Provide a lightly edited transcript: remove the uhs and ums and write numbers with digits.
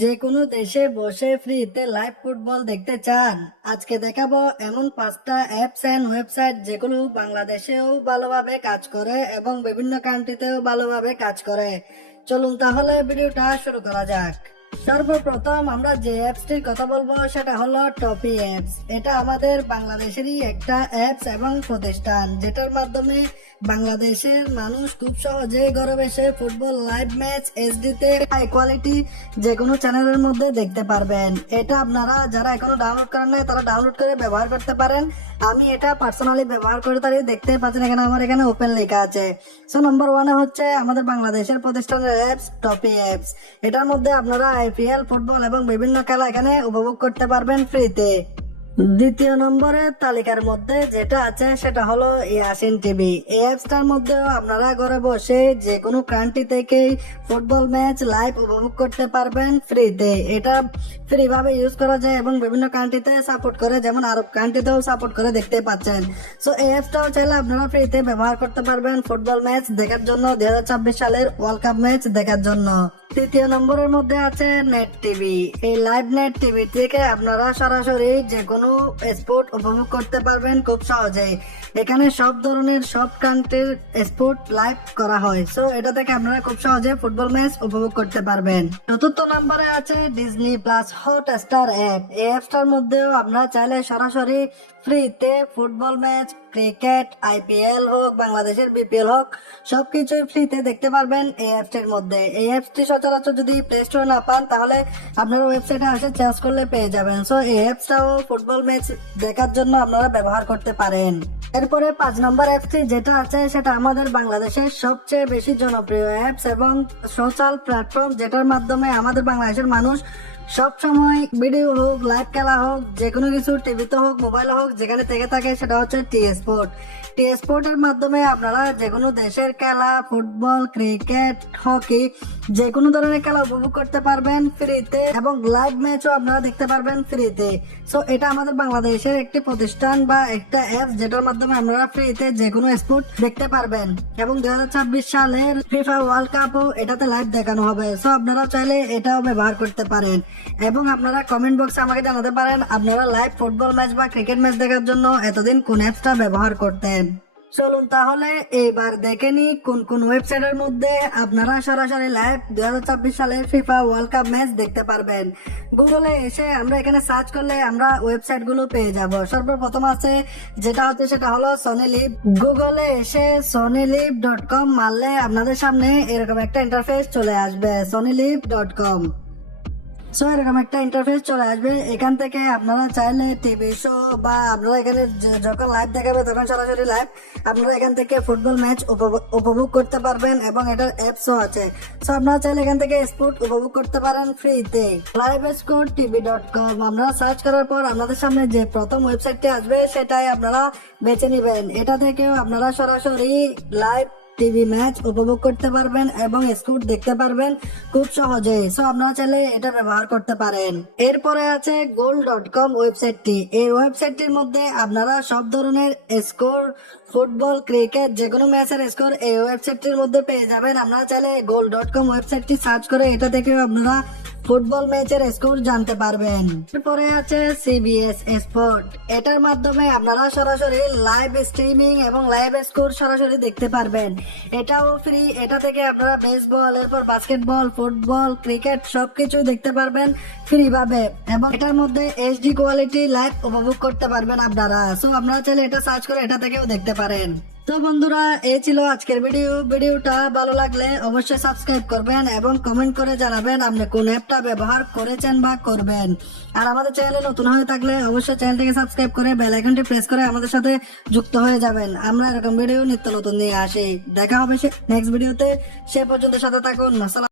যে কোনো দেশে বসে ফ্রিতে লাইভ ফুটবল দেখতে চান? আজকে দেখাবো এমন 5টা অ্যাপস এন্ড ওয়েবসাইট যেগুলো বাংলাদেশেও ভালোভাবে কাজ করে এবং বিভিন্ন কান্ট্রিতেও ভালোভাবে কাজ করে। চলুন তাহলে ভিডিওটা শুরু করা যাক। সর্বপ্রথম আমরা যে অ্যাপসটির কথা বলবো সেটা হলো টপি অ্যাপস। এটা আমাদের বাংলাদেশেরই একটা অ্যাপস এবং প্রতিষ্ঠান, যেটার মাধ্যমে বাংলাদেশের মানুষ খুব সহজে ঘরে বসে ফুটবল লাইভ ম্যাচ এইচডিতে হাই কোয়ালিটি যে কোনো চ্যানেলের মধ্যে দেখতে পারবেন। এটা আপনারা যারা এখনো ডাউনলোড করেন নাই তারা ডাউনলোড করে ব্যবহার করতে পারেন। আমি এটা পার্সোনালি ব্যবহার করে তারি দেখতে পাচ্ছেন, এখানে আমার এখানে ওপেন লেখা আছে। সো নম্বর 1 হচ্ছে আমাদের বাংলাদেশের প্রতিষ্ঠানের অ্যাপস টপি অ্যাপস। এটার মধ্যে আপনারা আইপিএল, ফুটবল এবং বিভিন্ন খেলা এখানে উপভোগ করতে পারবেন ফ্রিতে। দ্বিতীয় নম্বরের তালিকার মধ্যে যেটা আছে সেটা হলো ইয়াসিন টিভি। এই অ্যাপসটার মধ্যেও আপনারা ঘরে বসে যে কোনো কান্ট্রি থেকেই ফুটবল ম্যাচ লাইভ উপভোগ করতে পারবেন ফ্রিতে। এটা ফ্রি ভাবে ইউজ করা যায় এবং বিভিন্ন কান্ট্রিতে সাপোর্ট করে, যেমন আরব কান্ট্রিতেও সাপোর্ট করে দেখতে পাচ্ছেন। সো এই অ্যাপসটাও চাইলে আপনারা ফ্রিতে ব্যবহার করতে পারবেন ফুটবল ম্যাচ দেখার জন্য, 2026 সালের ওয়ার্ল্ড কাপ ম্যাচ দেখার জন্য। তৃতীয় নম্বরের মধ্যে আছে নেট টিভি। এই লাইভ নেট টিভি থেকে আপনারা সরাসরি যে কোনো স্পোর্ট উপভোগ করতে পারবেন খুব সহজেই। এখানে সব ধরনের সব কান্ট্রির স্পোর্ট লাইভ করা হয়। সো এটা থেকে আপনারা খুব সহজে ফুটবল ম্যাচ উপভোগ করতে পারবেন। চতুর্থ নম্বরে আছে ডিজনি প্লাস হটস্টার অ্যাপ। এই অ্যাপসটার মধ্যেও আপনারা চাইলে সরাসরি ফ্রিতে ফুটবল ম্যাচ, ক্রিকেট, আইপিএল হোক, বাংলাদেশের বিপিএল হোক, সবকিছুই ফ্রিতে দেখতে পারবেন এই অ্যাপসটির মধ্যে। এই অ্যাপসটি সচরাচর যদি প্লে স্টোরে না পান তাহলে আপনারা ওয়েবসাইটে আসে চার্জ করলে পেয়ে যাবেন। সো এই অ্যাপসটাও ফুটবল ম্যাচ দেখার জন্য আপনারা ব্যবহার করতে পারেন। এরপরে 5 নম্বর অ্যাপসটি যেটা আছে সেটা আমাদের বাংলাদেশের সবচেয়ে বেশি জনপ্রিয় অ্যাপস এবং সোশ্যাল প্ল্যাটফর্ম, যেটার মাধ্যমে আমাদের বাংলাদেশের মানুষ সব সময় ভিডিও হোক, লাইভ খেলা হোক, যে কোনো কিছু টিভিতে হোক, মোবাইলে হোক, যেখানে থেকে থাকে সেটা হচ্ছে টি স্পোর্ট। টি স্পোর্টের মাধ্যমে আপনারা যে কোনো দেশের খেলা, ফুটবল, ক্রিকেট, হকি, যে কোনো ধরনের খেলা উপভোগ করতে পারবেন ফ্রিতে এবং লাইভ ম্যাচও আপনারা দেখতে পারবেন ফ্রিতে। সো এটা আমাদের বাংলাদেশের একটি প্রতিষ্ঠান বা একটা অ্যাপ, যেটার মাধ্যমে আপনারা ফ্রিতে যে কোনো স্পোর্ট দেখতে পারবেন এবং 2026 সালের ফিফা ওয়ার্ল্ড কাপও এটাতে লাইভ দেখানো হবে। সো আপনারা চাইলে এটাও ব্যবহার করতে পারেন এবং আপনারা কমেন্ট বক্সে আমাকে জানাতে পারেন আপনারা লাইভ ফুটবল ম্যাচ বা ক্রিকেট ম্যাচ দেখার জন্য এতদিন কোন অ্যাপসটা ব্যবহার করতেন। চলুন তাহলে এবার দেখে নি কোন কোন ওয়েবসাইটের মধ্যে আপনারা সরাসরি লাইভ 2026 সালের ফিফা ওয়ার্ল্ড কাপ ম্যাচ দেখতে পারবেন। গুগলে এসে আমরা এখানে সার্চ করলে আমরা ওয়েবসাইট গুলো পেয়ে যাব। সর্বপ্রথম আছে যেটা হচ্ছে সেটা হলো সনি লিভ। গুগলে এসে sonilive.com মারলে আপনাদের সামনে এরকম একটা ইন্টারফেস চলে আসবে, sonilive.com। সো এরকম একটা ইন্টারফেস চলে আসবে। এখান থেকে আপনারা চাইলে টিভি শো বা আপনারা এখানে যখন লাইভ দেখাবে তখন সরাসরি লাইভ আপনারা এখান থেকে ফুটবল ম্যাচ উপভোগ করতে পারবেন এবং এটার অ্যাপসও আছে। সো আপনারা চাইলে এখান থেকে স্পোর্ট উপভোগ করতে পারেন ফ্রিতে। livescoretv.com আপনারা সার্চ করার পর আপনাদের সামনে যে প্রথম ওয়েবসাইটটি আসবে সেটাই আপনারা বেছে নেবেন। এটা থেকেও আপনারা সরাসরি লাইভ টিভি ম্যাচ উপভোগ করতে পারবেন এবং স্কোর দেখতে পারবেন খুব সহজেই। সো আপনারা চাইলে এটা ব্যবহার করতে পারেন। এরপরে আছে goal.com ওয়েবসাইটটি। এই ওয়েবসাইটটির মধ্যে আপনারা সব ধরনের স্কোর, ফুটবল, ক্রিকেট, যে কোনো ম্যাচের স্কোর এই ওয়েবসাইটটির মধ্যে পেয়ে যাবেন। আপনারা চাইলে goal.com ওয়েবসাইটটি সার্চ করে এটা থেকেও আপনারা ফুটবল ম্যাচের স্কোর জানতে পারবেন। এরপরে আছে সিবিএস স্পোর্ট। এটার মাধ্যমে আপনারা সরাসরি লাইভ স্ট্রিমিং এবং লাইভ স্কোর সরাসরি দেখতে পারবেন। এটাও ফ্রি। এটা থেকে আপনারা বেসবল, এরপর বাস্কেটবল, ফুটবল, ক্রিকেট সবকিছু দেখতে পারবেন ফ্রি ভাবে এবং এটার মধ্যে এইচডি কোয়ালিটি লাইভ উপভোগ করতে পারবেন আপনারা। সো আপনারা চাইলে এটা সার্চ করে এটা থেকেও দেখতে পারেন। তো বন্ধুরা, এই ছিল আজকের ভিডিওটা ভালো লাগলে অবশ্যই সাবস্ক্রাইব করবেন এবং কমেন্ট করে জানাবেন আপনি কোন অ্যাপটা ব্যবহার করেছেন বা করবেন। আর আমাদের চ্যানেলে নতুন হয়ে থাকলে অবশ্যই চ্যানেলটিকে সাবস্ক্রাইব করে বেল আইকনটি প্রেস করে আমাদের সাথে যুক্ত হয়ে যাবেন। আমরা এরকম ভিডিও নিত্য নতুন নিয়ে আসি। দেখা হবে নেক্সট ভিডিওতে। সে পর্যন্ত সাথে থাকুন। আসসালাম।